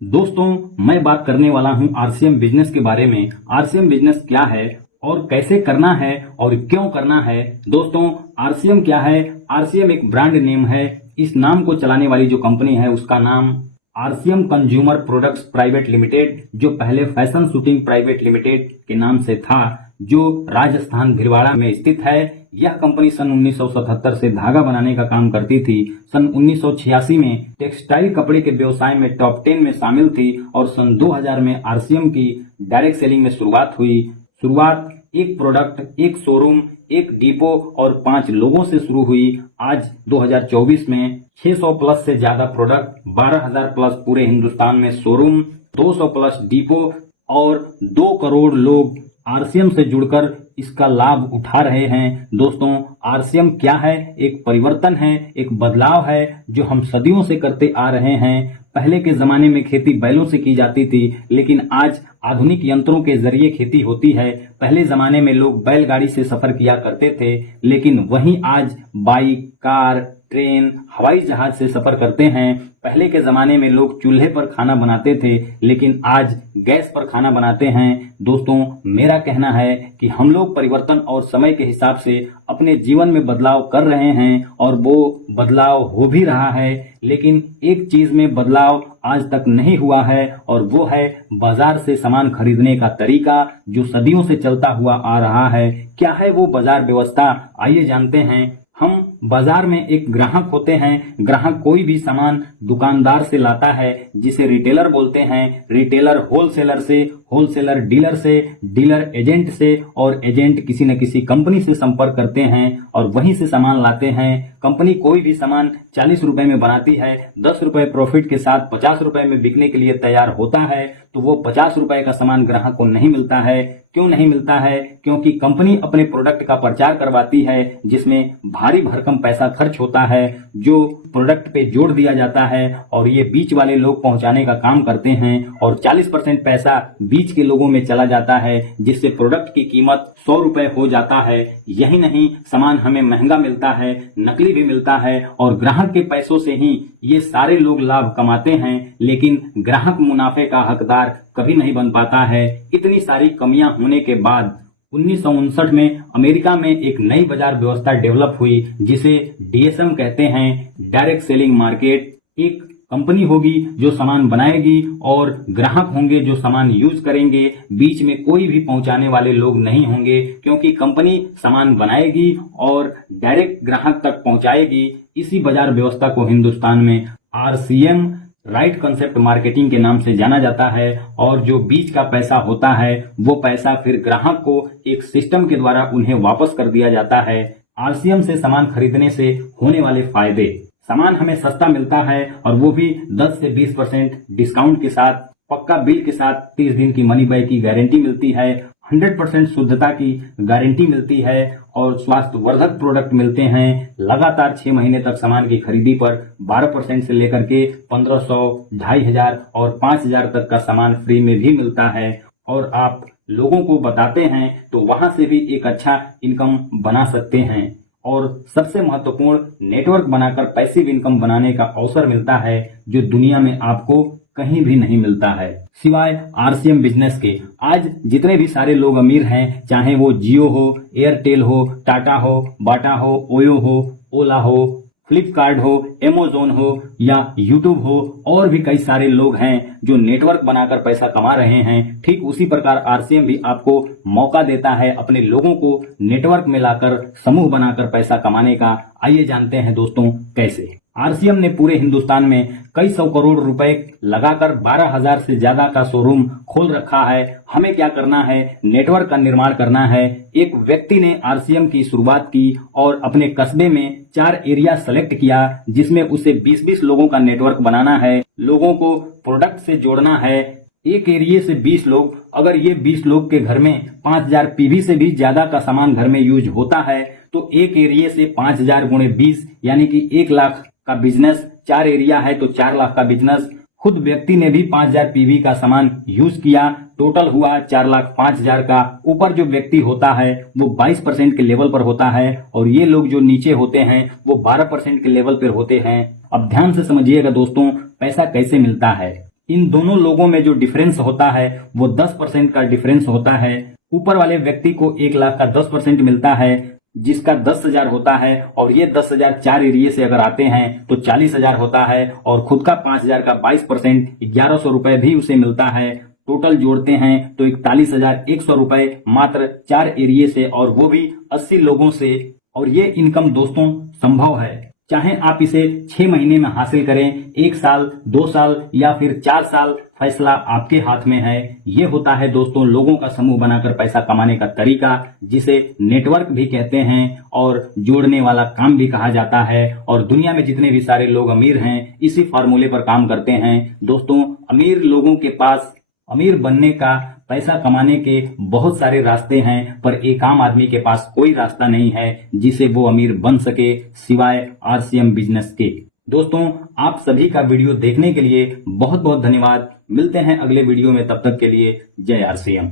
दोस्तों, मैं बात करने वाला हूं आरसीएम बिजनेस के बारे में। आरसीएम बिजनेस क्या है और कैसे करना है और क्यों करना है। दोस्तों, आरसीएम क्या है? आरसीएम एक ब्रांड नेम है। इस नाम को चलाने वाली जो कंपनी है उसका नाम RCM consumer products private limited, जो पहले फैशन शूटिंग प्राइवेट लिमिटेड के नाम से था, जो राजस्थान भिलवाड़ा में स्थित है। यह कंपनी सन 1977 से धागा बनाने का काम करती थी। सन 1986 में टेक्सटाइल कपड़े के व्यवसाय में टॉप 10 में शामिल थी और सन 2000 में आरसीएम की डायरेक्ट सेलिंग में शुरुआत हुई। शुरुआत एक प्रोडक्ट, एक शोरूम, एक डिपो और 5 लोगों से शुरू हुई। आज 2024 में 600 प्लस से ज्यादा प्रोडक्ट, 12,000 प्लस पूरे हिंदुस्तान में शोरूम, 200 प्लस डिपो और 2 करोड़ लोग आरसीएम से जुड़कर इसका लाभ उठा रहे हैं। दोस्तों, आरसीएम क्या है? एक परिवर्तन है, एक बदलाव है जो हम सदियों से करते आ रहे हैं। पहले के जमाने में खेती बैलों से की जाती थी, लेकिन आज आधुनिक यंत्रों के जरिए खेती होती है। पहले जमाने में लोग बैलगाड़ी से सफर किया करते थे, लेकिन वहीं आज बाइक, कार, ट्रेन, हवाई जहाज से सफर करते हैं। पहले के जमाने में लोग चूल्हे पर खाना बनाते थे, लेकिन आज गैस पर खाना बनाते हैं। दोस्तों, मेरा कहना है कि हम लोग परिवर्तन और समय के हिसाब से अपने जीवन में बदलाव कर रहे हैं और वो बदलाव हो भी रहा है, लेकिन एक चीज में बदलाव आज तक नहीं हुआ है और वो है बाजार से सामान खरीदने का तरीका, जो सदियों से चलता हुआ आ रहा है। क्या है वो बाजार व्यवस्था? आइए जानते हैं। हम बाजार में एक ग्राहक होते हैं। ग्राहक कोई भी सामान दुकानदार से लाता है, जिसे रिटेलर बोलते हैं। रिटेलर होलसेलर से, होलसेलर डीलर से, डीलर एजेंट से और एजेंट किसी न किसी कंपनी से संपर्क करते हैं और वहीं से सामान लाते हैं। कंपनी कोई भी सामान 40 रुपए में बनाती है, 10 रुपए प्रॉफिट के साथ 50 रुपए में बिकने के लिए तैयार होता है, तो वो 50 रुपए का सामान ग्राहक को नहीं मिलता है। क्यों नहीं मिलता है? क्योंकि कंपनी अपने प्रोडक्ट का प्रचार करवाती है, जिसमें भारी भरकम पैसा खर्च होता है, जो प्रोडक्ट पे जोड़ दिया जाता है और ये बीच वाले लोग पहुंचाने का काम करते हैं और 40% पैसा बीच के लोगों में चला जाता है, जिससे प्रोडक्ट की कीमत 100 रुपए हो जाता है। यही नहीं, सामान हमें महंगा मिलता है, नकली भी मिलता है और ग्राहक के पैसों से ही ये सारे लोग लाभ कमाते हैं, लेकिन ग्राहक मुनाफे का हकदार कभी नहीं बन पाता है। इतनी सारी कमियां होने के बाद 1959 में अमेरिका में एक नई बाजार व्यवस्था डेवलप हुई, जिसे डीएसएम कहते हैं, डायरेक्ट सेलिंग मार्केट। एक कंपनी होगी जो सामान बनाएगी और ग्राहक होंगे जो सामान यूज करेंगे। बीच में कोई भी पहुंचाने वाले लोग नहीं होंगे, क्योंकि कंपनी सामान बनाएगी और डायरेक्ट ग्राहक तक पहुंचाएगी। इसी बाजार व्यवस्था को हिंदुस्तान में आरसीएम, राइट कंसेप्ट मार्केटिंग के नाम से जाना जाता है। और जो बीच का पैसा होता है, वो पैसा फिर ग्राहक को एक सिस्टम के द्वारा उन्हें वापस कर दिया जाता है। आरसीएम से सामान खरीदने से होने वाले फायदे: सामान हमें सस्ता मिलता है और वो भी 10 से 20% डिस्काउंट के साथ। पक्का बिल के साथ 30 दिन की मनी बैक की गारंटी मिलती है। 100% शुद्धता की गारंटी मिलती है और स्वास्थ्यवर्धक प्रोडक्ट मिलते हैं। लगातार 6 महीने तक सामान की खरीदी पर 12% से लेकर के 1500, 2500 और 5000 तक का सामान फ्री में भी मिलता है। और आप लोगों को बताते हैं तो वहां से भी एक अच्छा इनकम बना सकते हैं। और सबसे महत्वपूर्ण, नेटवर्क बनाकर पैसिव इनकम बनाने का अवसर मिलता है, जो दुनिया में आपको कहीं भी नहीं मिलता है सिवाय आरसीएम बिजनेस के। आज जितने भी सारे लोग अमीर हैं, चाहे वो जियो हो, एयरटेल हो, टाटा हो, बाटा हो, ओयो हो, ओला हो, फ्लिपकार्ट हो, अमेज़न हो या यूट्यूब हो, और भी कई सारे लोग हैं जो नेटवर्क बनाकर पैसा कमा रहे हैं। ठीक उसी प्रकार आरसीएम भी आपको मौका देता है अपने लोगों को नेटवर्क में लाकर, समूह बनाकर पैसा कमाने का। आइए जानते हैं दोस्तों कैसे। आरसीएम ने पूरे हिंदुस्तान में कई 100 करोड़ रुपए लगाकर 12,000 से ज्यादा का शोरूम खोल रखा है। हमें क्या करना है? नेटवर्क का निर्माण करना है। एक व्यक्ति ने आरसीएम की शुरुआत की और अपने कस्बे में 4 एरिया सेलेक्ट किया, जिसमें उसे 20-20 लोगों का नेटवर्क बनाना है। लोगों को प्रोडक्ट से जोड़ना है। एक एरिया से 20 लोग, अगर ये 20 लोग के घर में 5000 पीवी से भी ज्यादा का सामान घर में यूज होता है, तो एक एरिया से 5000 गुणे 20 यानी कि 1 लाख का बिजनेस। 4 एरिया है तो 4 लाख का बिजनेस। खुद व्यक्ति ने भी 5000 पीवी का सामान यूज किया, टोटल हुआ 4,05,000 का। ऊपर जो व्यक्ति होता है वो 22% के लेवल पर होता है और ये लोग जो नीचे होते हैं वो 12% के लेवल पर होते हैं। अब ध्यान से समझिएगा दोस्तों, पैसा कैसे मिलता है। इन दोनों लोगों में जो डिफरेंस होता है वो 10% का डिफरेंस होता है। ऊपर वाले व्यक्ति को 1 लाख का 10% मिलता है, जिसका 10,000 होता है, और ये 10,000 4 एरिए से अगर आते हैं तो 40,000 होता है, और खुद का 5,000 का 22% 1,100 रुपए भी उसे मिलता है। टोटल जोड़ते हैं तो 41,100 रुपए मात्र 4 एरिए से, और वो भी 80 लोगों से। और ये इनकम दोस्तों संभव है, चाहे आप इसे 6 महीने में हासिल करें, 1 साल, 2 साल या फिर 4 साल, फैसला आपके हाथ में है। ये होता है दोस्तों लोगों का समूह बनाकर पैसा कमाने का तरीका, जिसे नेटवर्क भी कहते हैं और जोड़ने वाला काम भी कहा जाता है। और दुनिया में जितने भी सारे लोग अमीर हैं इसी फार्मूले पर काम करते हैं। दोस्तों अमीर लोगों के पास अमीर बनने का, पैसा कमाने के बहुत सारे रास्ते हैं, पर एक आम आदमी के पास कोई रास्ता नहीं है जिसे वो अमीर बन सके सिवाय आरसीएम बिजनेस के। दोस्तों आप सभी का वीडियो देखने के लिए बहुत बहुत धन्यवाद। मिलते हैं अगले वीडियो में, तब तक के लिए जय आरसीएम।